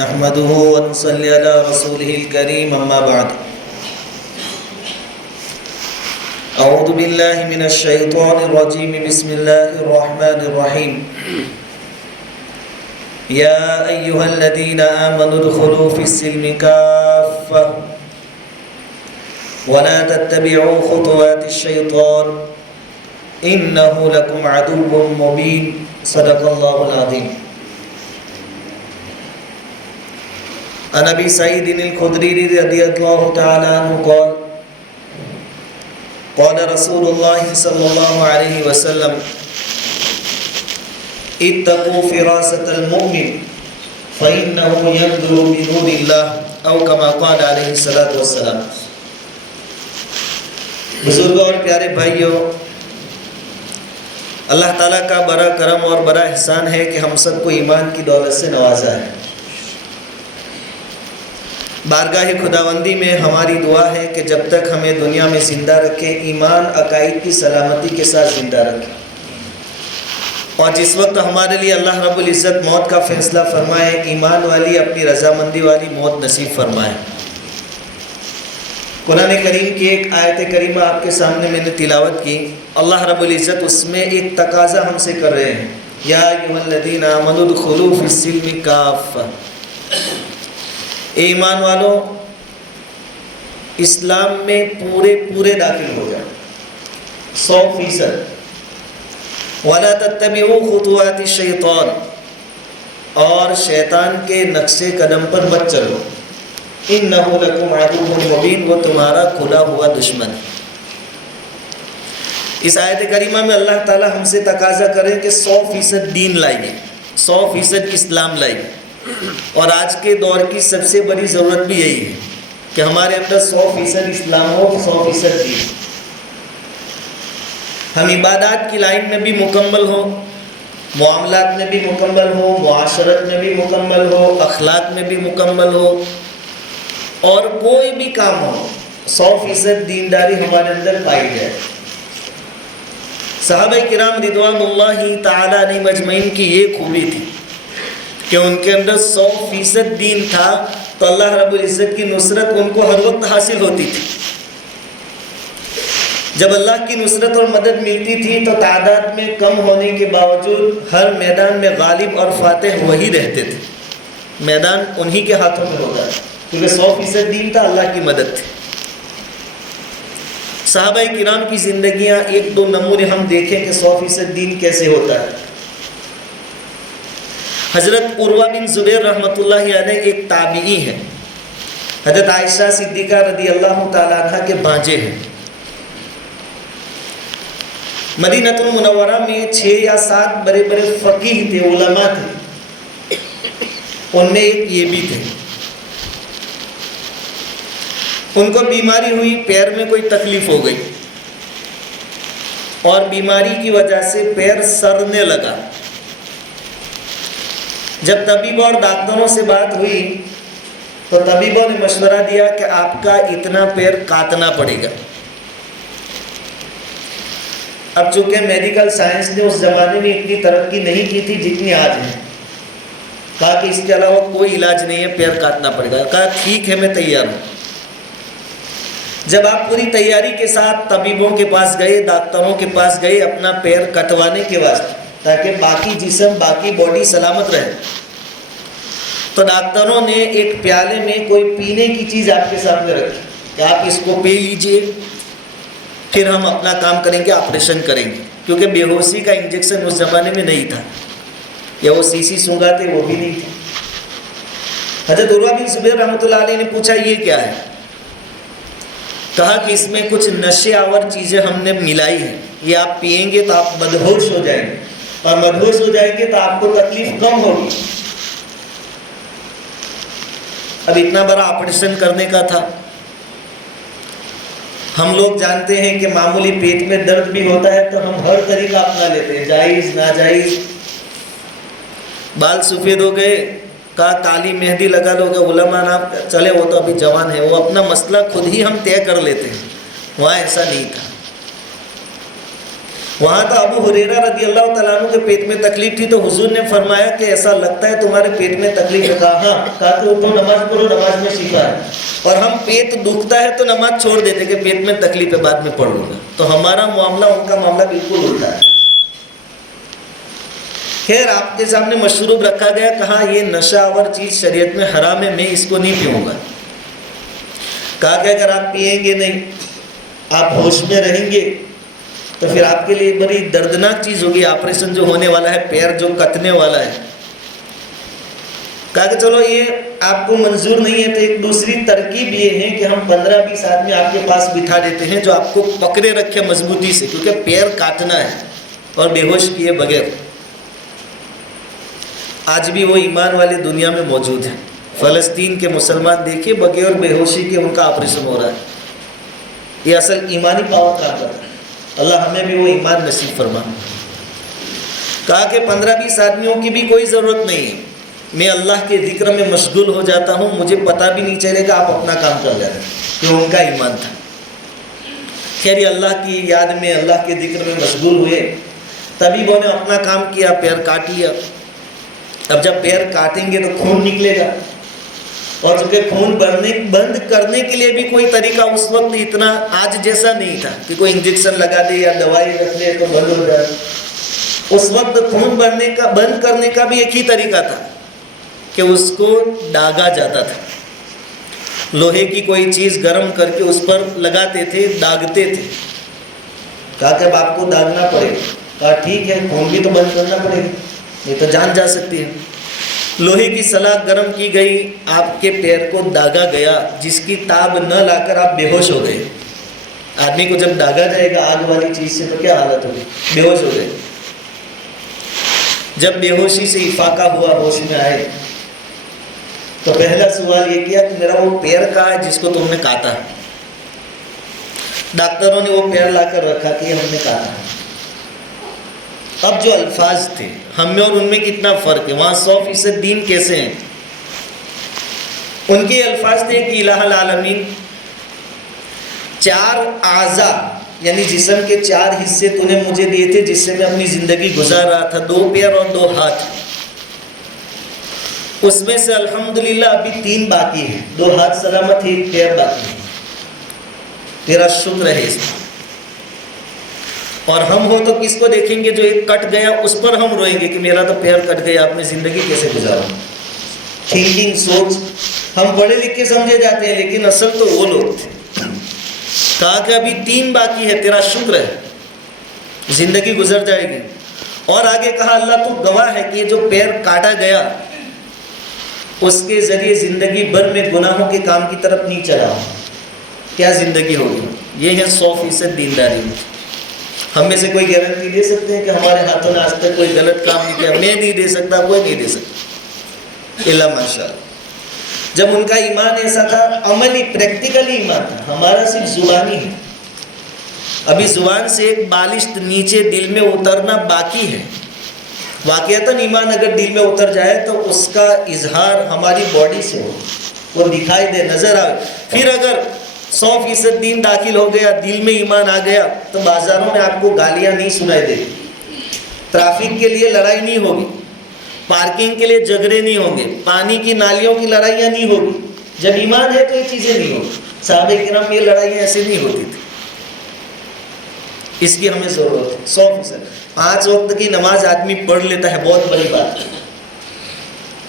نحمده ونصلي على رسوله الكريم أما بعد أعوذ بالله من الشيطان الرجيم بسم الله الرحمن الرحيم يا أيها الذين آمنوا ادخلوا في السلم كافة ولا تتبعوا خطوات الشيطان إنه لكم عدو مبين صدق الله العظيم. عن ابي سعيد الخدري رضي الله تعالى عنه قال قال رسول الله صلى الله عليه وسلم اتقوا فراسة المؤمن فإنه ينظر بنور الله او كما قال عليه الصلاة والسلام. بزرگوں اور پیارے بھائیوں، اللہ تعالیٰ کا بڑا کرم اور بڑا احسان ہے کہ ہم سب کو ایمان کی دولت سے نوازا ہے. بارگاہ خداوندی میں ہماری دعا ہے کہ جب تک ہمیں دنیا میں زندہ رکھے، ایمان عقائد کی سلامتی کے ساتھ زندہ رکھے، اور جس وقت ہمارے لیے اللہ رب العزت موت کا فیصلہ فرمائے، ایمان والی اپنی رضامندی والی موت نصیب فرمائے. قرآن کریم کی ایک آیت کریمہ آپ کے سامنے میں نے تلاوت کی. اللہ رب العزت اس میں ایک تقاضا ہم سے کر رہے ہیں، یا ایھا الذین آمنوا ادخلوا فی السلم کافۃ. ایمان والوں، اسلام میں پورے داخل ہو جائیں 100%. وَلَا تَتَّبِعُوا خُطُوَاتِ الشَّيْطَانِ، اور شیطان کے نقش قدم پر مت چلو. إِنَّهُ لَكُمْ عَدُوٌّ مُّبِينٌ، وہ تمہارا کھلا ہوا دشمن ہے. اس آیت کریمہ میں اللہ تعالی ہم سے تقاضا کرے کہ 100% دین لائیے، 100% اسلام لائیے. اور آج کے دور کی سب سے بڑی ضرورت بھی یہی ہے کہ ہمارے اندر 100% اسلام ہو، 100% دین. ہم عبادات کی لائن میں بھی مکمل ہوں، معاملات میں بھی مکمل ہو، معاشرت میں بھی مکمل ہو، اخلاق میں بھی مکمل ہو، اور کوئی بھی کام ہو 100% دینداری ہمارے اندر پائی جائے. صحابہ کرام رضوان اللہ تعالی علیہم اجمعین کی یہ خوبی تھی کہ ان کے اندر 100% دین تھا، تو اللہ رب العزت کی نصرت ان کو ہر وقت حاصل ہوتی تھی. جب اللہ کی نصرت اور مدد ملتی تھی تو تعداد میں کم ہونے کے باوجود ہر میدان میں غالب اور فاتح وہی رہتے تھے. میدان انہی کے ہاتھوں میں ہوتا ہے، کیونکہ 100% دین تھا، اللہ کی مدد تھی. صحابہ کرام کی زندگیاں ایک دو نمونے ہم دیکھیں کہ 100% دین کیسے ہوتا ہے. حضرت عروہ بن زبیر رحمۃ اللہ علیہ ایک تابعی ہیں، حضرت عائشہ صدیقہ رضی اللہ تعالیٰ عنہ کے بھانجے ہیں. مدینہ المنورہ میں 6 یا 7 بڑے بڑے فقیہ تھے، علماء تھے. ان میں ایک یہ بھی تھے. ان کو بیماری ہوئی، پیر میں کوئی تکلیف ہو گئی، اور بیماری کی وجہ سے پیر سڑنے لگا. جب طبیبوں اور ڈاکٹروں سے بات ہوئی تو طبیبوں نے مشورہ دیا کہ آپ کا اتنا پیر کاٹنا پڑے گا. اب چونکہ میڈیکل سائنس نے اس زمانے میں اتنی ترقی نہیں کی تھی جتنی آج ہے، کہا کہ اس کے علاوہ کوئی علاج نہیں ہے، پیر کاٹنا پڑے گا. کہا ٹھیک ہے، میں تیار ہوں. جب آپ پوری تیاری کے ساتھ طبیبوں کے پاس گئے، ڈاکٹروں کے پاس گئے اپنا پیر کٹوانے کے واسطے، تاکہ باقی جسم، باقی باڈی سلامت رہے، تو ڈاکٹروں نے ایک پیالے میں کوئی پینے کی چیز آپ کے سامنے رکھی کہ آپ اس کو پی لیجئے، پھر ہم اپنا کام کریں گے، آپریشن کریں گے. کیونکہ بے ہوشی کا انجیکشن اس زمانے میں نہیں تھا، یا وہ سی سونگاتے وہ بھی نہیں تھا. حضرت عروہ بن زبیر رحمۃ اللہ علیہ نے پوچھا یہ کیا ہے؟ کہا کہ اس میں کچھ نشے آور چیزیں ہم نے ملائی ہیں، یہ آپ پئیں گے تو آپ مدہوش ہو جائیں گے، اور مدہوش ہو جائیں گے تو آپ کو تکلیف کم ہوگی. اب اتنا بڑا آپریشن کرنے کا تھا. ہم لوگ جانتے ہیں کہ معمولی پیٹ میں درد بھی ہوتا ہے تو ہم ہر طریقہ اپنا لیتے ہیں، جائز ناجائز. بال سفید ہو گئے، کہا کالی مہندی لگا لو گے، علماء نہ چلے وہ تو ابھی جوان ہے، وہ اپنا مسئلہ خود ہی ہم طے کر لیتے ہیں. وہاں ایسا نہیں تھا. وہاں تو ابو ہریرہ رضی اللہ تعالیٰ عنہ کے پیٹ میں تکلیف تھی، تو حضور نے فرمایا کہ ایسا لگتا ہے تمہارے پیٹ میں تکلیف ہے؟ کہا ہاں۔ کہا کہ اٹھو نماز پڑھو، نماز میں شفا ہے۔ اور ہم پیٹ دکھتا ہے تو نماز چھوڑ دیتے کہ پیٹ میں تکلیف ہے، بعد میں پڑھ لوں گا۔ تو ہمارا معاملہ ان کا معاملہ بالکل الٹا ہے۔ خیر آپ کے سامنے مشروب رکھا گیا، کہا یہ نشہ آور چیز شریعت میں حرام ہے، میں اس کو نہیں پیوں گا۔ کہا کہ اگر آپ پیئیں گے نہیں، آپ ہوش میں رہیں گے، تو پھر آپ کے لیے بڑی دردناک چیز ہوگی، آپریشن جو ہونے والا ہے، پیر جو کٹنے والا ہے۔ کہا کہ چلو یہ آپ کو منظور نہیں ہے تو ایک دوسری ترکیب یہ ہے کہ ہم 15-20 آدمی آپ کے پاس بٹھا دیتے ہیں جو آپ کو پکڑے رکھے مضبوطی سے، کیونکہ پیر کاٹنا ہے اور بے ہوش کیے بغیر۔ آج بھی وہ ایمان والے دنیا میں موجود ہیں۔ فلسطین کے مسلمان دیکھیے، بغیر بے ہوشی کے ان کا آپریشن ہو رہا ہے۔ یہ اصل ایمانی پاور کام کرتا ہے۔ اللہ ہمیں بھی وہ ایمان نصیب فرما۔ کہا کہ 15-20 آدمیوں کی بھی کوئی ضرورت نہیں ہے، میں اللہ کے ذکر میں مشغول ہو جاتا ہوں، مجھے پتہ بھی نہیں چلے گا، آپ اپنا کام کر لیتے ہیں۔ کہ ان کا ایمان تھا۔ خیر اللہ کی یاد میں، اللہ کے ذکر میں مشغول ہوئے، طبیبوں نے اپنا کام کیا، پیر کاٹ لیا۔ اب جب پیر کاٹیں گے تو خون نکلے گا، اور چونکہ خون بند کرنے کے لیے بھی کوئی طریقہ اس وقت اتنا آج جیسا نہیں تھا کہ کوئی انجیکشن لگا دے یا دوائی رکھ لے تو بند ہو جائے۔ اس وقت خون بند کرنے کا بھی ایک ہی طریقہ تھا کہ اس کو داغا جاتا تھا۔ لوہے کی کوئی چیز گرم کر کے اس پر لگاتے تھے، داغتے تھے۔ کہا کہ اب آپ کو داغنا پڑے گا۔ کہا ٹھیک ہے، خون بھی تو بند کرنا پڑے گا، نہیں تو جان جا سکتی ہے۔ لوہے کی سلاخ گرم کی گئی، آپ کے پیر کو داغا گیا، جس کی تاب نہ لا کر آپ بے ہوش ہو گئے۔ آدمی کو جب داغا جائے گا آگ والی چیز سے تو کیا حالت ہوگی؟ بے ہوش ہو گئے۔ جب بے ہوشی سے افاقہ ہوا، ہوش میں آئے، تو پہلا سوال یہ کیا کہ میرا وہ پیر کہاں ہے جس کو تم نے کاٹا؟ ڈاکٹروں نے وہ پیر لا کر رکھا کہ ہم نے کاٹا۔ اب جو الفاظ تھے ہم میں اور ان میں کتنا فرق ہے، وہاں 100% دین کیسے ہیں۔ ان کے الفاظ تھے کہ الہ العالمین، 4 اعضاء یعنی جسم کے 4 حصے تو نے مجھے دیے تھے جس سے میں اپنی زندگی گزار رہا تھا، 2 پیر اور 2 ہاتھ۔ اس میں سے الحمدللہ ابھی 3 باقی ہیں، 2 ہاتھ سلامت ہے، 1 پیر باقی ہے۔ تیرا شکر ہے اس میں۔ اور ہم ہو تو کس کو دیکھیں گے؟ جو ایک کٹ گیا اس پر ہم روئیں گے کہ میرا تو پیر کٹ گیا، آپ نے زندگی کیسے گزارا۔ تھنکنگ، سوچ، ہم پڑھے لکھے سمجھے جاتے ہیں لیکن اصل تو وہ لوگ تھے۔ کہا کہ ابھی 3 باقی ہے، تیرا شکر ہے، زندگی گزر جائے گی۔ اور آگے کہا اللہ تو گواہ ہے کہ یہ جو پیر کاٹا گیا اس کے ذریعے زندگی بھر میں گناہوں کے کام کی طرف نہیں چلا ہوں، کیا زندگی ہوگی؟ یہ ہے 100% دینداری۔ ہم میں سے کوئی گارنٹی دے سکتے ہیں کہ ہمارے ہاتھوں نے آج تک کوئی غلط کام نہیں کیا؟ میں نہیں دے سکتا، کوئی نہیں دے سکتا الا ماشاء اللہ۔ جب ان کا ایمان ایسا تھا، عملی پریکٹیکلی ایمان تھا، ہمارا صرف زبانی ہے۔ ابھی زبان سے ایک بالشت نیچے دل میں اترنا باقی ہے۔ واقعتاً ایمان اگر دل میں اتر جائے تو اس کا اظہار ہماری باڈی سے ہو، وہ دکھائی دے، نظر آئے۔ پھر اگر 100% دین داخل ہو گیا، دل میں ایمان آ گیا، تو بازاروں میں آپ کو گالیاں نہیں سنائی دے گی، ٹریفک کے لیے لڑائی نہیں ہوگی، پارکنگ کے لیے جھگڑے نہیں ہوں گے، پانی کی نالیوں کی لڑائیاں نہیں ہوگی۔ جب ایمان ہے تو یہ چیزیں نہیں ہوگی۔ صحابہ کرام میں یہ لڑائیاں ایسے نہیں ہوتی تھی۔ اس کی ہمیں ضرورت ہے 100%۔ 5 وقت کی نماز آدمی پڑھ لیتا ہے، بہت بڑی بات ہے۔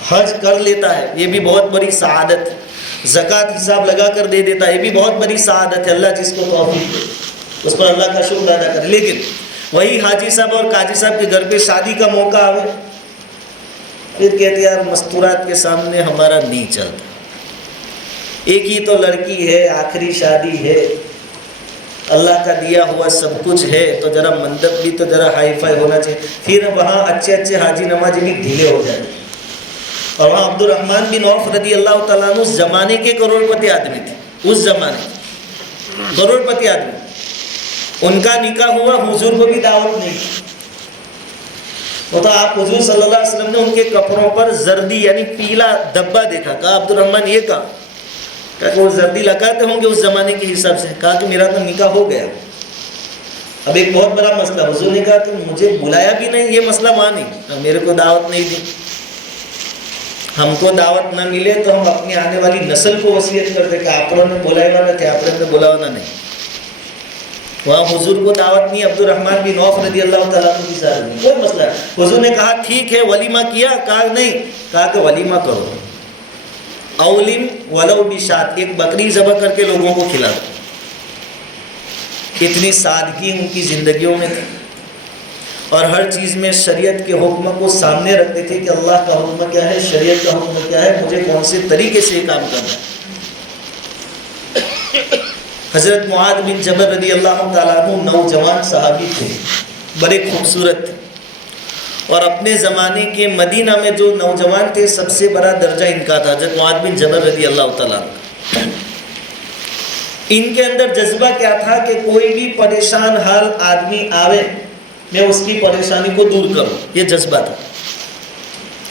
حج کر لیتا ہے، یہ بھی بہت بڑی سعادت ہے۔ زکوٰۃ حساب لگا کر دے دیتا ہے، یہ بھی بہت بڑی سعادت ہے۔ اللہ جس کو توفیق دے اس پر اللہ کا شکر ادا کرے۔ لیکن وہی حاجی صاحب اور قاضی صاحب کے گھر پہ شادی کا موقع آئے، پھر کہتے ہیں یار مستورات کے سامنے ہمارا نہیں چلتا، ایک ہی تو لڑکی ہے، آخری شادی ہے، اللہ کا دیا ہوا سب کچھ ہے، تو ذرا منڈپ بھی تو ذرا ہائی فائی ہونا چاہیے۔ پھر وہاں اچھے اچھے حاجی نمازی بھی ڈھیلے ہو جائیں۔ اور وہاں عبد الرحمن بن عوف رضی اللہ تعالیٰ عنہ اس زمانے کے کروڑپتی آدمی تھے، اس زمانے کروڑپتی آدمی، ان کا نکاح ہوا، حضور کو بھی دعوت نہیں۔ وہ تو آپ حضور صلی اللہ علیہ وسلم نے ان کے کپڑوں پر زردی یعنی پیلا دبا دیکھا۔ کہا عبد الرحمن یہ کہا کہ وہ زردی لگاتے ہوں گے اس زمانے کے حساب سے۔ کہا کہ میرا تو نکاح ہو گیا۔ اب ایک بہت بڑا مسئلہ، حضور نے کہا کہ مجھے بلایا بھی نہیں، یہ مسئلہ وہاں نہیں، میرے کو دعوت نہیں دی، ہم کو دعوت نہ ملے تو ہم اپنی آنے والی نسل کو وصیت کرتے کہ آپ نے بلایا نہ تھے، آپ نے بلایا نہیں. وہاں حضور کو دعوت نہیں، عبد الرحمن بن عوف رضی اللہ تعالیٰ عنہ کی شادی نہیں، کوئی مسئلہ ہے. حضور نے کہا ٹھیک ہے ولیمہ کیا؟ کہا نہیں. کہا کہ ولیمہ کرو، اولم ولو بشات، ایک بکری ذبح کر کے لوگوں کو کھلا دو. اتنی سادگی ان کی زندگیوں میں تھی، اور ہر چیز میں شریعت کے حکم کو سامنے رکھتے تھے کہ اللہ کا حکم کیا ہے، شریعت کا حکم کیا ہے، مجھے کون سے طریقے سے یہ کام کرنا ہے. حضرت معاذ بن جبل رضی اللہ تعالیٰ عنہ نوجوان صحابی تھے، بڑے خوبصورت تھے، اور اپنے زمانے کے مدینہ میں جو نوجوان تھے سب سے بڑا درجہ ان کا تھا، حضرت معاذ بن جبل رضی اللہ تعالیٰ عنہ. ان کے اندر جذبہ کیا تھا کہ کوئی بھی پریشان حال آدمی آوے میں اس کی پریشانی کو دور کروں، یہ جذبہ تھا،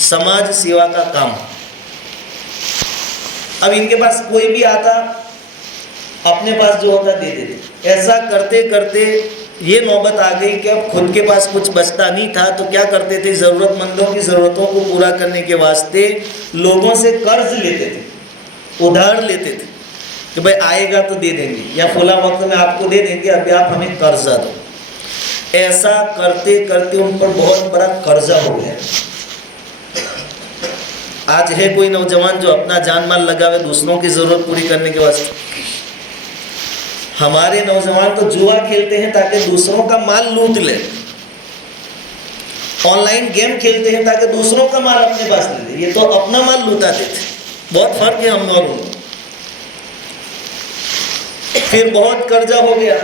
سماج سیوا کا کام. اب ان کے پاس کوئی بھی آتا اپنے پاس جو ہوتا دے دیتے. ایسا کرتے کرتے یہ نوبت آ گئی کہ اب خود کے پاس کچھ بچتا نہیں تھا تو کیا کرتے تھے، ضرورت مندوں کی ضرورتوں کو پورا کرنے کے واسطے لوگوں سے قرض لیتے تھے، ادھار لیتے تھے کہ بھائی آئے گا تو دے دیں گے، یا فلاں وقت میں آپ کو دے دیں گے، ابھی آپ ہمیں قرضہ دو. ایسا کرتے کرتے ان پر بہت بڑا قرضہ ہو گیا. آج ہے کوئی نوجوان جو اپنا جان مال لگاوے دوسروں کی ضرورت پوری کرنے کے واسطے؟ ہمارے نوجوان تو جوا کھیلتے ہیں تاکہ دوسروں کا مال لوٹ لیں، آن لائن گیم کھیلتے ہیں تاکہ دوسروں کا مال اپنے پاس لے لیں. یہ تو اپنا مال لوٹاتے تھے. بہت فرق ہے ہم اور ان. پھر بہت قرضہ ہو گیا.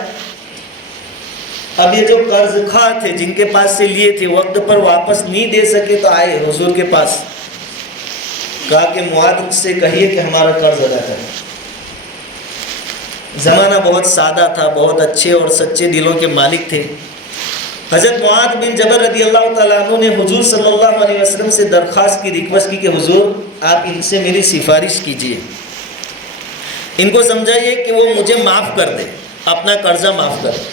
اب یہ جو قرض خواہ تھے جن کے پاس سے لیے تھے وقت پر واپس نہیں دے سکے تو آئے حضور کے پاس، کہا کہ معاذ سے کہیے کہ ہمارا قرض ادا کریں. زمانہ بہت سادہ تھا، بہت اچھے اور سچے دلوں کے مالک تھے. حضرت معاذ بن جبل رضی اللہ تعالیٰ عنہ نے حضور صلی اللہ علیہ وسلم سے درخواست کی، ریکویسٹ کی کہ حضور آپ ان سے میری سفارش کیجیے، ان کو سمجھائیے کہ وہ مجھے معاف کر دے، اپنا قرضہ معاف کر دے.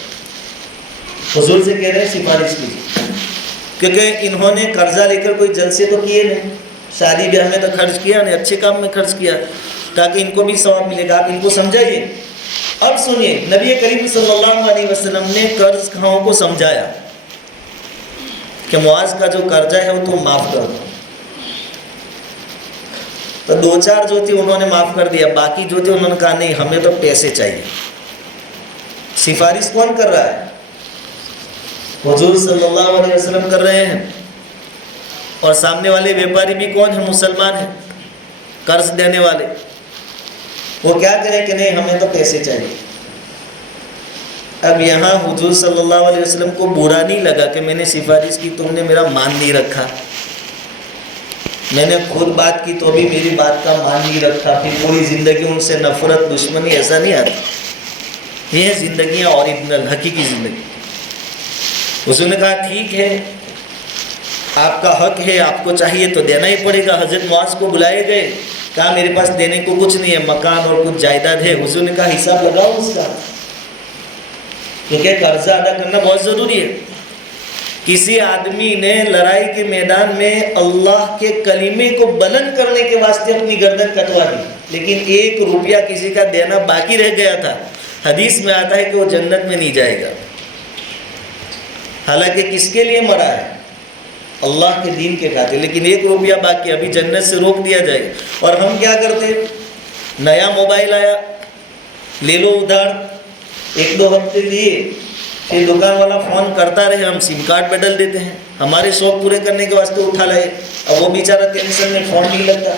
حضور سے کہہ رہے ہیں سفارش کیجیے، کیونکہ انہوں نے قرضہ لے کر کوئی جلسے تو کیے نہیں، شادی بیاہ میں تو خرچ کیا نہیں، اچھے کام میں خرچ کیا تاکہ ان کو بھی ثواب ملے گا. آپ ان کو سمجھائیے. اب سنیے، نبی کریم صلی اللہ علیہ وسلم نے قرض خواہوں کو سمجھایا کہ معاذ کا جو قرضہ ہے وہ تو معاف کر دو. تو دو چار جو تھے انہوں نے معاف کر دیا، باقی جو تھے انہوں نے کہا نہیں ہمیں تو پیسے چاہیے. سفارش کون کر رہا ہے؟ حضور صلی اللہ علیہ وسلم کر رہے ہیں. اور سامنے والے بیپاری بھی کون ہیں؟ مسلمان ہیں، قرض دینے والے. وہ کیا کریں کہ نہیں ہمیں تو پیسے چاہیے. اب یہاں حضور صلی اللہ علیہ وسلم کو برا نہیں لگا کہ میں نے سفارش کی، تم نے میرا مان نہیں رکھا. میں نے خود بات کی تو بھی میری بات کا مان نہیں رکھا. پھر پوری زندگی ان سے نفرت دشمنی، ایسا نہیں آتا. یہ زندگیاں اوریجنل حقیقی زندگی. حضور نے کہا ٹھیک ہے آپ کا حق ہے، آپ کو چاہیے تو دینا ہی پڑے گا. حضرت معاذ کو بلائے گئے، کہا میرے پاس دینے کو کچھ نہیں ہے، مکان اور کچھ جائیداد ہے. حضور نے کہا حساب لگاؤ اس کا، کیونکہ قرضہ ادا کرنا بہت ضروری ہے. کسی آدمی نے لڑائی کے میدان میں اللہ کے کلمے کو بلند کرنے کے واسطے اپنی گردن کٹوا دی، لیکن 1 روپیہ کسی کا دینا باقی رہ گیا تھا. حدیث میں آتا ہے کہ وہ جنت میں نہیں جائے گا. حالانکہ کس کے لیے مرا ہے؟ اللہ کے دین کے خاطر. لیکن 1 روپیہ باقی، ابھی جنت سے روک دیا جائے گا. اور ہم کیا کرتے؟ نیا موبائل آیا، لے لو ادھار. 1-2 ہفتے لیے، پھر دکان والا فون کرتا رہے، ہم سم کارڈ بدل دیتے ہیں ہمارے شوق پورے کرنے کے واسطے اٹھا لائے. اب وہ بیچارہ ٹینشن میں، فون نہیں لگتا.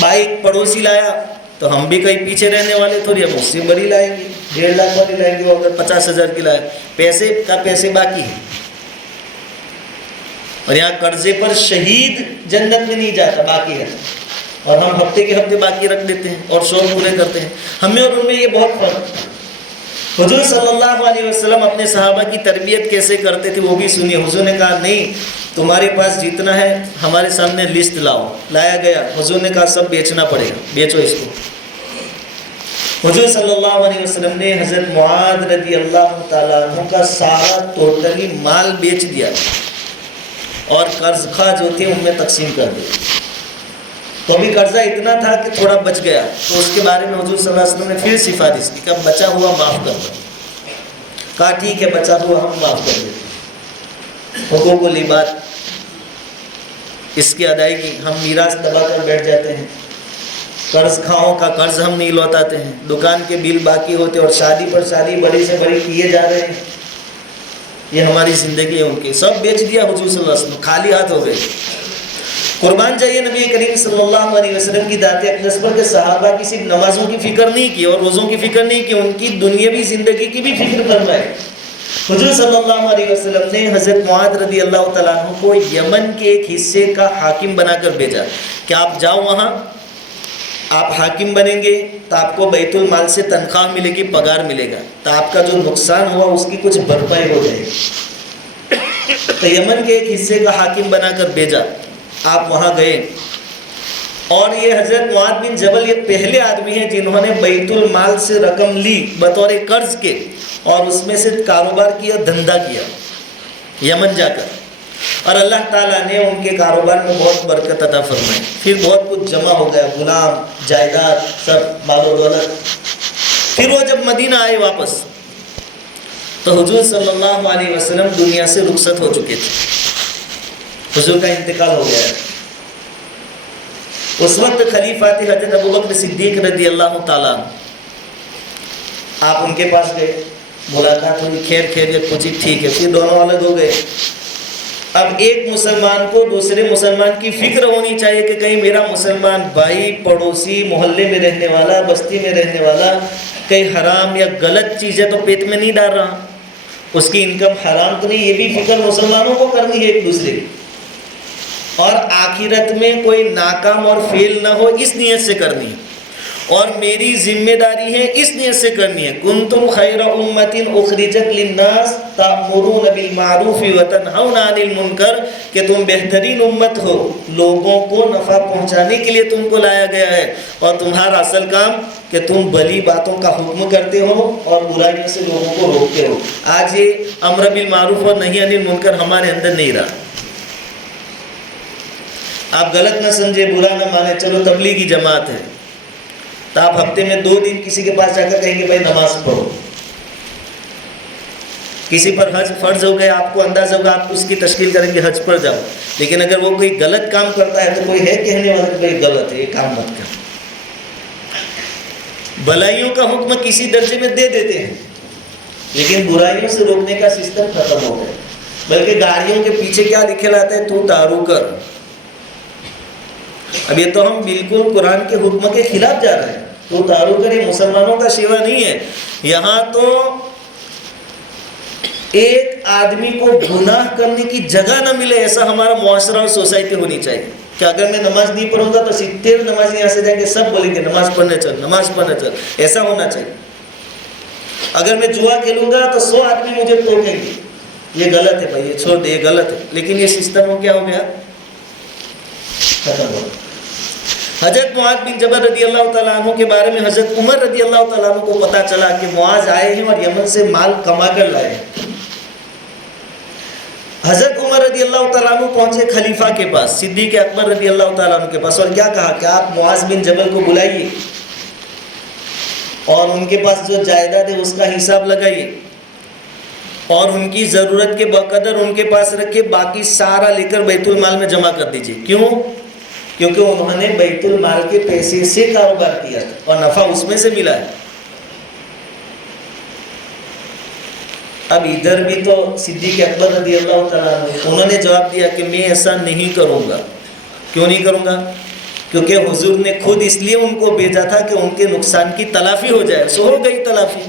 بائک پڑوسی لایا تو ہم بھی کہیں پیچھے رہنے والے تھوڑی، ہم اس سے بڑی لائیں گے، 1.5 لاکھ والی لائیں گے. وہ اگر 50,000 کی لائے، پیسے باقی ہیں. اور یہاں قرضے پر شہید جنت میں نہیں جاتا، باقی ہے. اور ہم ہفتے کے ہفتے باقی رکھ دیتے ہیں اور شوق پورے کرتے ہیں. ہمیں اور ان میں یہ بہت فرق. حضور صلی اللہ علیہ وسلم اپنے صحابہ کی تربیت کیسے کرتے تھے وہ بھی سنیے. حضور نے کہا نہیں تمہارے پاس جتنا ہے ہمارے سامنے لسٹ لاؤ. لایا گیا. حضور نے کہا سب بیچنا پڑے گا، بیچو اس کو. حضور صلی اللہ علیہ وسلم نے حضرت معاذ رضی اللہ تعالیٰ عنہ کا سارا ٹوٹلی مال بیچ دیا اور قرض خواہ جو تھے ان میں تقسیم کر دیا. تو ابھی قرضہ اتنا تھا کہ تھوڑا بچ گیا, تو اس کے بارے میں حضور صلی اللہ علیہ وسلم نے پھر سفارش کی کہ بچا ہوا معاف کر دو. کہا ٹھیک ہے, بچا ہوا ہم معاف کر دیتے. حقوق العباد اس کی ادائیگی, ہم میراث دبا کر بیٹھ جاتے ہیں, قرض خواہوں کا قرض ہم نہیں لوٹاتے ہیں, دکان کے بل باقی ہوتے اور شادی پر شادی بڑی سے بڑی کیے جا رہے ہیں. یہ ہماری زندگی ہے, ان کی سب بیچ دیا حضور صلی اللہ علیہ وسلم, خالی ہاتھ ہو گئے. قربان جائیے نبی کریم صلی اللہ علیہ وسلم کی ذات اقدس پر کہ صحابہ کی صرف نمازوں کی فکر نہیں کی اور روزوں کی فکر نہیں کی, ان کی دنیاوی زندگی کی بھی فکر فرمائے. حضور صلی اللہ علیہ وسلم نے حضرت معاذ رضی اللہ تعالیٰ عنہ کو یمن کے ایک حصے کا حاکم بنا کر بھیجا کہ آپ جاؤ وہاں, آپ حاکم بنیں گے تو آپ کو بیت المال سے تنخواہ ملے گی, پگار ملے گا, تو آپ کا جو نقصان ہوا اس کی کچھ بھرپائی ہو جائے گی. تو یمن کے ایک حصے کا حاکم بنا کر بھیجا, آپ وہاں گئے. اور یہ حضرت معاذ بن جبل یہ پہلے آدمی ہیں جنہوں نے بیت المال سے رقم لی بطور قرض کے اور اس میں سے کاروبار کیا, دھندا کیا یمن جا کر, اور اللہ تعالیٰ نے ان کے کاروبار میں بہت برکت عطا فرمائی. پھر بہت کچھ جمع ہو گیا, غلام, جائیداد, سب مال و دولت. پھر وہ جب مدینہ آئے واپس تو حضور صلی اللہ علیہ وسلم دنیا سے رخصت ہو چکے تھے, حضور کا انتقال ہو گیا ہے. اس وقت خلیفہ تھے حضرت ابوبکر صدیق رضی اللہ تعالیٰ. آپ ان کے پاس گئے, ملاقات ہوئی, خیر خیریت پوچھی, ٹھیک ہے. پھر دونوں الگ ہو گئے. اب ایک مسلمان کو دوسرے مسلمان کی فکر ہونی چاہیے کہ کہیں میرا مسلمان بھائی, پڑوسی, محلے میں رہنے والا, بستی میں رہنے والا کہیں حرام یا غلط چیزیں تو پیٹ میں نہیں ڈال رہا, اس کی انکم حرام تو نہیں. یہ بھی فکر مسلمانوں کو کرنی ہے ایک دوسرے کی, اور آخرت میں کوئی ناکام اور فیل نہ ہو اس نیت سے کرنی ہے, اور میری ذمہ داری ہے اس نیت سے کرنی ہے. کنتم خیر امۃ اخرجت للناس تأمرون بالمعروف وتنہون عن المنکر, کہ تم بہترین امت ہو, لوگوں کو نفع پہنچانے کے لیے تم کو لایا گیا ہے, اور تمہارا اصل کام کہ تم بھلی باتوں کا حکم کرتے ہو اور برائیوں سے لوگوں کو روکتے ہو. آج یہ امر بالمعروف اور نہی عن المنکر ہمارے اندر نہیں رہا. آپ غلط نہ سمجھے, برا نہ مانے, چلو تبلیغی جماعت ہے تو آپ ہفتے میں 2 دن کسی کے پاس جا کر کہیں گے بھائی نماز پڑھو. کسی پر حج فرض ہو گیا, آپ کو اندازہ ہوگا, آپ اس کی تشکیل کریں گے حج پر جاؤ. لیکن اگر وہ کوئی غلط کام کرتا ہے تو کوئی ہے کہنے والا کہ بھائی غلط ہے, یہ کام مت کر. بھلائیوں کا حکم کسی درجے میں دے دیتے ہیں, لیکن برائیوں سے روکنے کا سسٹم ختم ہو گیا. بلکہ گاڑیوں کے پیچھے کیا لکھے لاتے ہیں, تو دارو کر. اب یہ تو ہم بالکل قرآن کے حکم کے خلاف جا رہے ہیں. تو دارو کر یہ مسلمانوں کا شیوا نہیں ہے. یہاں تو ایک آدمی کو گناہ کرنے کی جگہ نہ ملے ایسا ہمارا معاشرہ اور سوسائٹی ہونی چاہیے, کہ اگر میں نماز نہیں پڑھوں گا تو 70 نمازی یہاں سے جائیں گے, سب بولیں گے نماز پڑھنے چل, نماز پڑھنے چل. ایسا ہونا چاہیے. اگر میں جوا کھیلوں گا تو 100 آدمی مجھے ٹوکیں گے, یہ غلط ہے بھائی, یہ چھوڑ دے, یہ غلط ہے. لیکن یہ سسٹم ہو کیا ہو گیا, ختم ہو گیا. حضرت معاذ بن جبل رضی اللہ تعالیٰ عنہ کے بارے میں حضرت عمر رضی اللہ تعالیٰ عنہ کو پتہ چلا کہ معاذ آئے ہیں اور یمن سے مال کما کر لائے ہیں. حضرت عمر رضی اللہ تعالیٰ عنہ پہنچے خلیفہ کے پاس, صدیق اکبر رضی اللہ تعالیٰ عنہ کے پاس, اور کیا کہا کہ آپ معاذ بن جبل کو بلائیے اور ان کے پاس جو جائیداد ہے اس کا حساب لگائیے, اور ان کی ضرورت کے بقدر ان کے پاس رکھے, باقی سارا لے کر بیت المال میں جمع کر دیجیے. کیوں؟ کیونکہ انہوں نے بیت المال کے پیسے سے کاروبار کیا اور نفع اس میں سے ملا ہے. اب ادھر بھی تو صدیق اکبر رضی اللہ تعالیٰ عنہ انہوں نے جواب دیا کہ میں ایسا نہیں کروں گا. کیوں نہیں کروں گا؟ کیونکہ حضور نے خود اس لیے ان کو بھیجا تھا کہ ان کے نقصان کی تلافی ہو جائے. سو ہو گئی تلافی,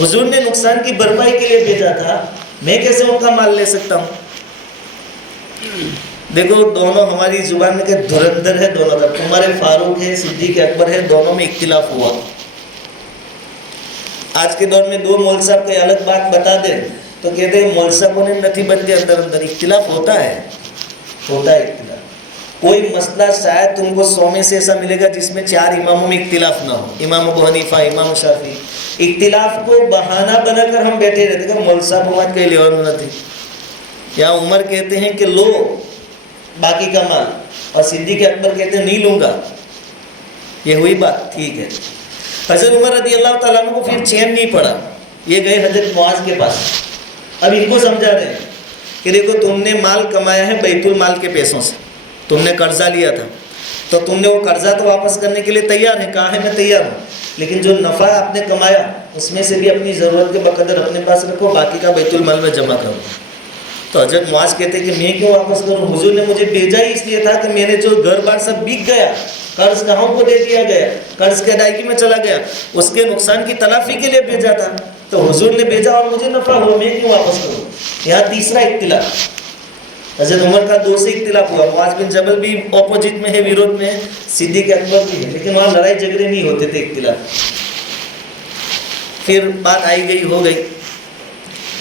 حضور نے نقصان کی بھرپائی کے لیے بھیجا تھا, میں کیسے ان کا مال لے سکتا ہوں. دیکھو دونوں ہماری زبان میں کہ دھرندر ہے دونوں طرف, عمر فاروق ہے, صدیق اکبر ہے, دونوں میں اختلاف ہوا. آج کے دور میں 2 مول صاحب کوئی الگ بات بتا دیں تو کہتے ہیں مول صاحبوں نے نتھی بندے اندر اختلاف ہوتا ہے اختلاف. کوئی مسئلہ شاید تم کو 100 میں سے ایسا ملے گا جس میں 4 اماموں میں اختلاف نہ ہو، امام ابو حنیفہ، امام شافعی۔ اختلاف کو بہانہ بنا کر ہم بیٹھے رہتے کہ مول صاحب عمر کے لیے اور تھی، یا عمر کہتے ہیں کہ لو باقی کا مال، اور صدیق اکبر کہتے ہیں نہیں لوں گا، یہ ہوئی بات، ٹھیک ہے۔ حضرت عمر رضی اللہ تعالیٰ عنہ کو پھر چین نہیں پڑا، یہ گئے حضرت معاذ کے پاس، اب ان کو سمجھا رہے ہیں کہ دیکھو تم نے مال کمایا ہے بیت المال کے پیسوں سے، تم نے قرضہ لیا تھا تو تم نے وہ قرضہ تو واپس کرنے کے لیے تیار ہے، کہا ہے میں تیار ہوں، لیکن جو نفع آپ نے کمایا اس میں سے بھی اپنی ضرورت کے بقدر اپنے پاس رکھو، باقی کا بیت المال میں جمع کرو۔ تو حضرت معاذ کہتے ہیں کہ میں کیوں واپس کروں، حضور نے مجھے بھیجا ہی اس لیے تھا کہ میں نے جو گھر بار سب بک گیا، قرض کہاں کو دے دیا گیا، قرض کی ادائیگی میں چلا گیا، اس کے نقصان کی تلافی کے لیے بھیجا تھا، تو حضور نے بھیجا اور مجھے نفع ہوا، میں کیوں واپس کروں۔ یہاں تیسرا اختلاف، حضرت عمر کا 2 سے اختلاف ہوا، معاذ بن جبل بھی اپوزٹ میں ہے، ویرودھ میں ہے، صدیق اکبر بھی ہے، لیکن وہاں لڑائی جھگڑے نہیں ہوتے تھے، اختلاف۔ پھر بات آئی گئی ہو گئی،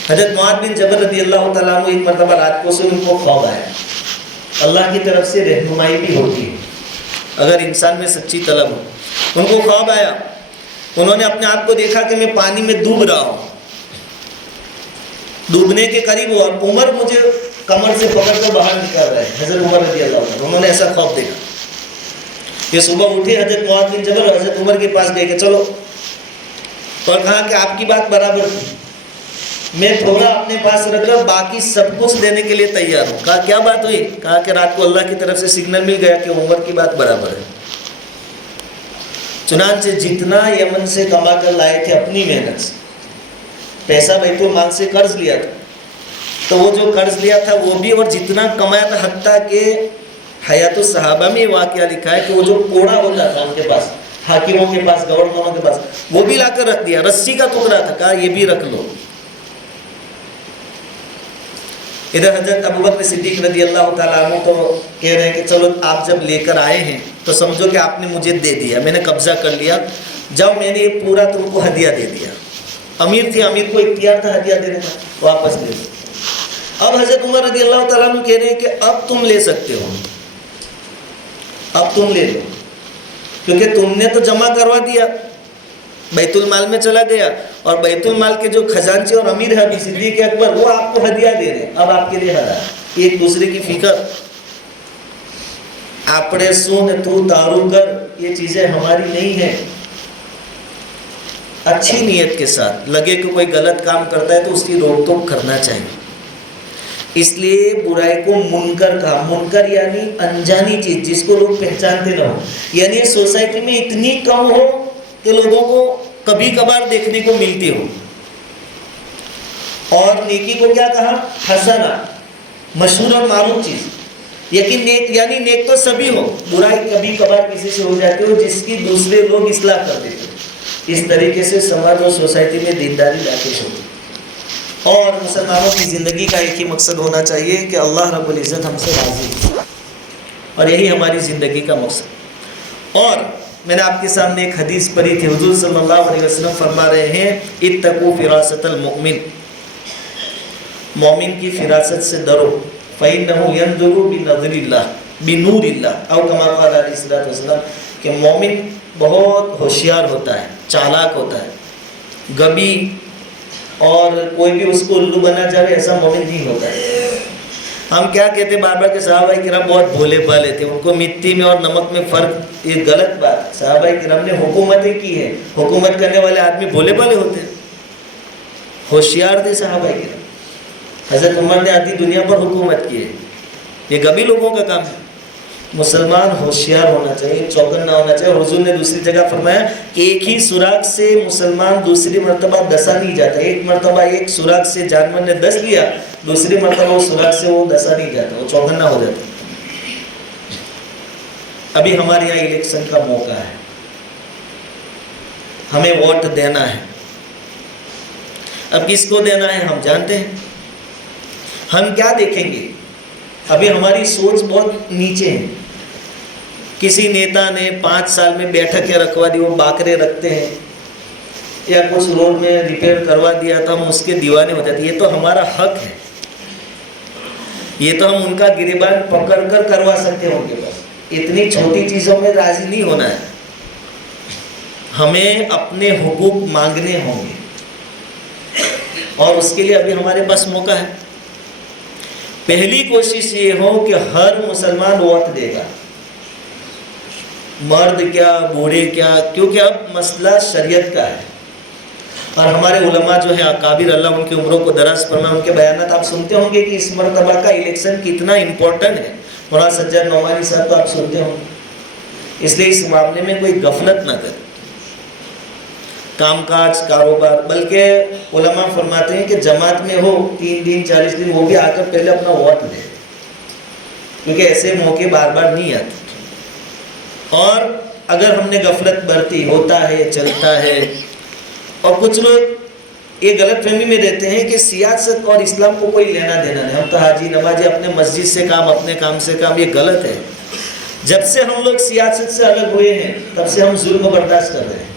حضرت معاذ بن جبل رضی اللہ تعالیٰ عنہ ایک مرتبہ رات کو سے ان کو خواب آیا، اللہ کی طرف سے رہنمائی بھی ہوتی ہے اگر انسان میں سچی طلب ہو۔ ان کو خواب آیا، انہوں نے اپنے آپ کو دیکھا کہ میں پانی میں ڈوب رہا ہوں، ڈوبنے کے قریب ہوا، اور عمر مجھے کمر سے پکڑ کر باہر نکال رہا ہے، حضرت عمر رضی اللہ عنہ، انہوں نے ایسا خواب دیکھا۔ یہ صبح اٹھے حضرت معاذ بن جبل اور حضرت عمر کے پاس گئے کہ چلو، اور کہا کہ آپ کی بات برابر تھی، میں تھوڑا اپنے پاس رکھ کر باقی سب کچھ دینے کے لیے تیار ہوں۔ کہا کیا بات ہوئی؟ کہا کہ رات کو اللہ کی طرف سے سگنل مل گیا کہ عمر کی بات برابر ہے۔ چنانچہ جتنا یمن سے کما کر لائے تھے اپنی محنت سے، پیسہ بیت المال سے قرض لیا تھا، تو وہ جو قرض لیا تھا وہ بھی، اور جتنا کمایا تھا، حتیٰ کہ حیات الصحابہ میں یہ واقعہ لکھا ہے کہ وہ جو کوڑا ہوتا تھا ان کے پاس، حاکموں کے پاس، گورنروں کے پاس، وہ بھی لا کر رکھ دیا، رسی کا ٹکڑا تھا، کہا یہ بھی رکھ لو۔ ادھر حضرت ابوبکر صدیق رضی اللہ تعالیٰ عنہ تو کہہ رہے ہیں کہ چلو آپ جب لے کر آئے ہیں تو سمجھو کہ آپ نے مجھے دے دیا، میں نے قبضہ کر لیا، جب میں نے یہ پورا تم کو ہدیہ دے دیا۔ امیر تھے، امیر کو اختیار تھا ہدیہ دینے کا، واپس دے دو۔ اب حضرت عمر رضی اللہ تعالیٰ عنہ کہہ رہے ہیں کہ اب تم لے سکتے ہو، اب تم لے لو، کیونکہ تم نے تو جمع کروا دیا، بیت المال میں چلا گیا، اور بیت المال کے جو خزانچے اور امیر ہے ابھی صدیق اکبر، وہ آپ کو ہدیہ دے رہے ہیں، اب آپ کے لیے حلال۔ ایک دوسرے کی فکر، آپڑے سون تو تارو کر، یہ چیزیں ہماری نہیں ہیں۔ اچھی نیت کے ساتھ لگے کہ کوئی غلط کام کرتا ہے تو اس کی روک ٹوک کرنا چاہیے، اس لیے برائی کو منکر کہا۔ منکر یعنی انجانی چیز جس کو لوگ پہچانتے نہ ہو، یعنی سوسائٹی میں اتنی کم ہو کہ لوگوں کو کبھی کبھار دیکھنے کو ملتی ہو۔ اور نیکی کو کیا کہا؟ حسنہ، مشہور اور معروف چیز۔ یقین نیک یعنی نیک تو سبھی ہو، برائی کبھی کبھار کسی سے ہو جاتی ہو جس کی دوسرے لوگ اصلاح کر دیتے ہیں۔ اس طریقے سے سماج اور سوسائٹی میں دینداری لاکش ہوتی ہے۔ اور مسلمانوں کی زندگی کا ایک ہی مقصد ہونا چاہیے کہ اللہ رب العزت ہم سے راضی ہو، اور یہی ہماری زندگی کا مقصد۔ اور میں نے آپ کے سامنے ایک حدیث پڑھی تھی، حضور صلی اللہ علیہ وسلم فرما رہے ہیں اتقوا فراست المؤمن، مومن کی فراست سے ڈرو، فإنه ينظر بنظر اللہ بنور اللہ، او کما قال علیہ الصلوۃ والسلام، کہ مومن بہت ہوشیار ہوتا ہے، چالاک ہوتا ہے، گبی اور کوئی بھی اس کو الو بنا جائے ایسا مومن نہیں ہوتا ہے۔ ہم کیا کہتے ہیں بار بار کہ صحابہ کرام بہت بھولے بھالے تھے، ان کو مٹی میں اور نمک میں فرق، یہ غلط بات۔ صحابہ کرام نے حکومتیں کی ہے، حکومت کرنے والے آدمی بھولے بھالے ہوتے ہیں، ہوشیار تھے صحابہ کرام۔ حضرت عمر نے آدھی دنیا پر حکومت کی ہے، یہ گبی لوگوں کا کام ہے۔ مسلمان ہوشیار ہونا چاہیے، چوکن نہ ہونا چاہیے۔ حضور نے دوسری جگہ فرمایا کہ ایک ہی سوراخ سے مسلمان دوسری مرتبہ ڈسا نہیں جاتا، ایک مرتبہ ایک سوراخ سے جانور نے ڈس لیا، دوسری مرتبہ وہ سوراخ سے وہ ڈسا نہیں جاتا، وہ چوکنا ہو جاتا۔ ابھی ہمارے یہاں الیکشن کا موقع ہے، ہمیں ووٹ دینا ہے۔ اب کس کو دینا ہے ہم جانتے ہیں، ہم کیا دیکھیں گے؟ ابھی ہماری سوچ بہت نیچے ہے۔ کسی نیتا نے 5 سال میں بیٹھکیں رکھوا دی، وہ باکرے رکھتے ہیں، یا کچھ روڈ میں ریپیئر کروا دیا تو ہم اس کے دیوانے ہو جاتے ہیں۔ یہ تو ہمارا حق ہے، یہ تو ہم ان کا گریبان پکڑ کر کروا سکتے ہیں ان کے پاس، اتنی چھوٹی چیزوں میں راضی نہیں ہونا ہے، ہمیں اپنے حقوق مانگنے ہوں گے، اور اس کے لیے ابھی ہمارے پاس موقع ہے۔ پہلی کوشش یہ ہو کہ ہر مسلمان ووٹ دے گا، مرد کیا بوڑھے کیا، کیونکہ اب مسئلہ شریعت کا ہے، اور ہمارے علماء جو ہیں اکابر، اللہ ان کی عمروں کو دراز فرمائے، ان کے بیانات آپ سنتے ہوں گے کہ اس مرتبہ کا الیکشن کتنا امپورٹنٹ ہے، مولانا سجاد نعمانی صاحب کو آپ سنتے ہوں گے، اس لیے اس معاملے میں کوئی غفلت نہ کرے، کام کاج کاروبار، بلکہ علماء فرماتے ہیں کہ جماعت میں ہو 3 دن 40 دن، وہ بھی آ کر پہلے اپنا ووٹ دے، کیونکہ ایسے موقع بار بار نہیں آتے، اور اگر ہم نے غفلت برتی، ہوتا ہے چلتا ہے، اور کچھ لوگ یہ غلط فہمی میں رہتے ہیں کہ سیاست اور اسلام کو کوئی لینا دینا نہیں، ہم تو حاجی نمازی اپنے مسجد سے کام، اپنے کام سے کام، یہ غلط ہے۔ جب سے ہم لوگ سیاست سے الگ ہوئے ہیں تب سے ہم ظلم برداشت کر رہے ہیں۔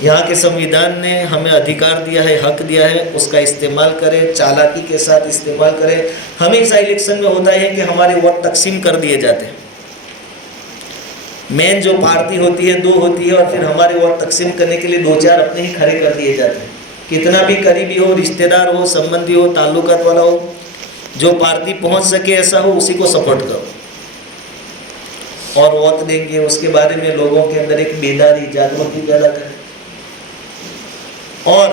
یہاں کے سمویدھان نے ہمیں ادھیکار دیا ہے، حق دیا ہے، اس کا استعمال کرے، چالاکی کے ساتھ استعمال کرے۔ ہمیشہ الیکشن میں ہوتا ہے کہ ہمارے ووٹ تقسیم کر دیے جاتے ہیں، مین جو پارٹی ہوتی ہے 2 ہوتی ہے، اور پھر ہمارے ووٹ تقسیم کرنے کے لیے 2-4 اپنے ہی کھڑے کر دیے جاتے ہیں، کتنا بھی قریبی ہو، رشتہ دار ہو، سمبندھی ہو، تعلقات والا ہو، جو پارٹی پہنچ سکے ایسا ہو، اسی کو سپورٹ کرو اور ووٹ دیں گے۔ اس کے بارے میں لوگوں کے اندر ایک بیداری، جاگرتی پیدا کریں، اور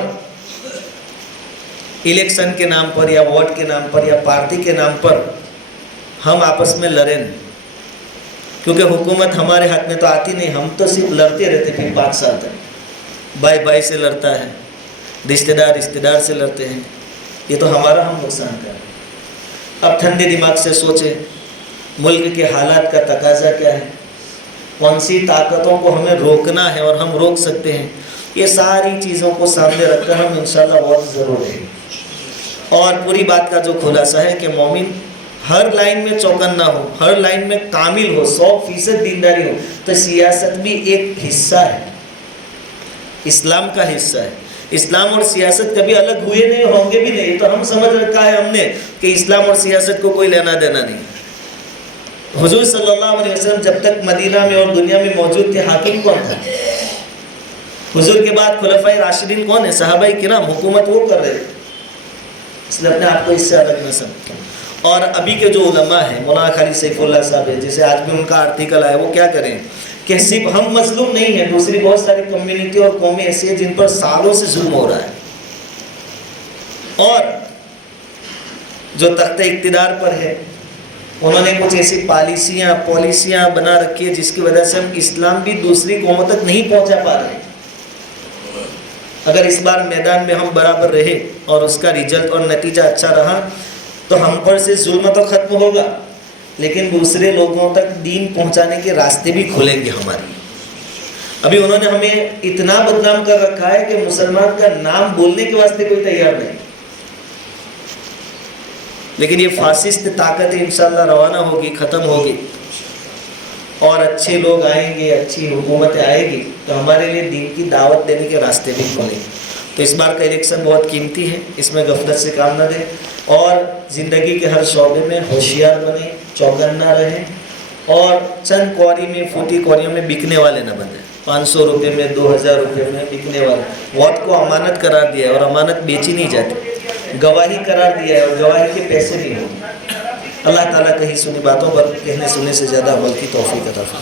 الیکشن کے نام پر یا ووٹ کے نام پر یا پارٹی کے نام پر ہم آپس میں لڑیں نہیں، کیونکہ حکومت ہمارے ہاتھ میں تو آتی نہیں، ہم تو صرف لڑتے رہتے پھر 5 سال تک، بھائی بھائی سے لڑتا ہے، رشتہ دار سے لڑتے ہیں، یہ تو ہمارا ہم نقصان کر رہے ہیں۔ اب ٹھنڈے دماغ سے سوچیں، ملک کے حالات کا تقاضا کیا ہے، کون سی طاقتوں کو ہمیں روکنا ہے اور ہم روک سکتے ہیں، یہ ساری چیزوں کو سامنے رکھ کر ہم انشاءاللہ بہت ضرور ہیں۔ اور پوری بات کا جو خلاصہ ہے کہ مومن ہر لائن میں چوکنا ہو، ہر لائن میں کامل ہو، 100% دینداری ہو، تو سیاست بھی ایک حصہ ہے، اسلام کا حصہ ہے۔ اسلام اور سیاست کبھی الگ ہوئے نہیں، ہوں گے بھی نہیں، تو ہم سمجھ رکھا ہے ہم نے کہ اسلام اور سیاست کو کوئی لینا دینا نہیں۔ حضور صلی اللہ علیہ وسلم جب تک مدینہ میں اور دنیا میں موجود تھے، حاکم کون تھا؟ حضور کے بعد خلفائے راشدین کون ہیں؟ صحابہ کرام، حکومت وہ کر رہے تھے، اس لیے اپنے آپ کو اس سے الگ نہ سمجھیں۔ اور ابھی کے جو علماء ہیں، مولانا خالد سیف اللہ صاحب ہے، جیسے آج بھی ان کا آرٹیکل آیا، وہ کیا کریں کہ صرف ہم مظلوم نہیں ہیں، دوسری بہت ساری کمیونٹی اور قومیں ایسی ہیں جن پر سالوں سے ظلم ہو رہا ہے، اور جو تخت اقتدار پر ہے انہوں نے کچھ ایسی پالیسیاں بنا رکھی ہے جس کی وجہ سے ہم اسلام بھی دوسری قوموں تک نہیں پہنچا پا رہے ہیں۔ اگر اس بار میدان میں ہم برابر رہے اور اس کا رزلٹ اور نتیجہ اچھا رہا تو ہم پر سے ظلم تو ختم ہوگا، لیکن دوسرے لوگوں تک دین پہنچانے کے راستے بھی کھلیں گے ہماری۔ ابھی انہوں نے ہمیں اتنا بدنام کر رکھا ہے کہ مسلمان کا نام بولنے کے واسطے کوئی تیار نہیں، لیکن یہ فاسسٹ طاقت انشاءاللہ روانہ ہوگی، ختم ہوگی، اور اچھے لوگ آئیں گے، اچھی حکومت آئے گی تو ہمارے لیے دین کی دعوت دینے کے راستے بھی کھلیں گے۔ تو اس بار کا الیکشن بہت قیمتی ہے، اس میں غفلت سے کام نہ دیں، اور زندگی کے ہر شعبے میں ہوشیار بنیں، چوکنا رہیں، اور چند کوری میں، فوٹی کوریوں میں بکنے والے نہ بنیں، 500 روپے میں، 2000 روپے میں بکنے والے۔ ووٹ کو امانت قرار دیا ہے، اور امانت بیچی نہیں جاتی، گواہی قرار دیا ہے، اور گواہی کے پیسے نہیں ہوتے۔ اللہ تعالیٰ کہیں سنی باتوں پر کہنے سننے سے زیادہ عمل کی توفیق عطا فرمائے۔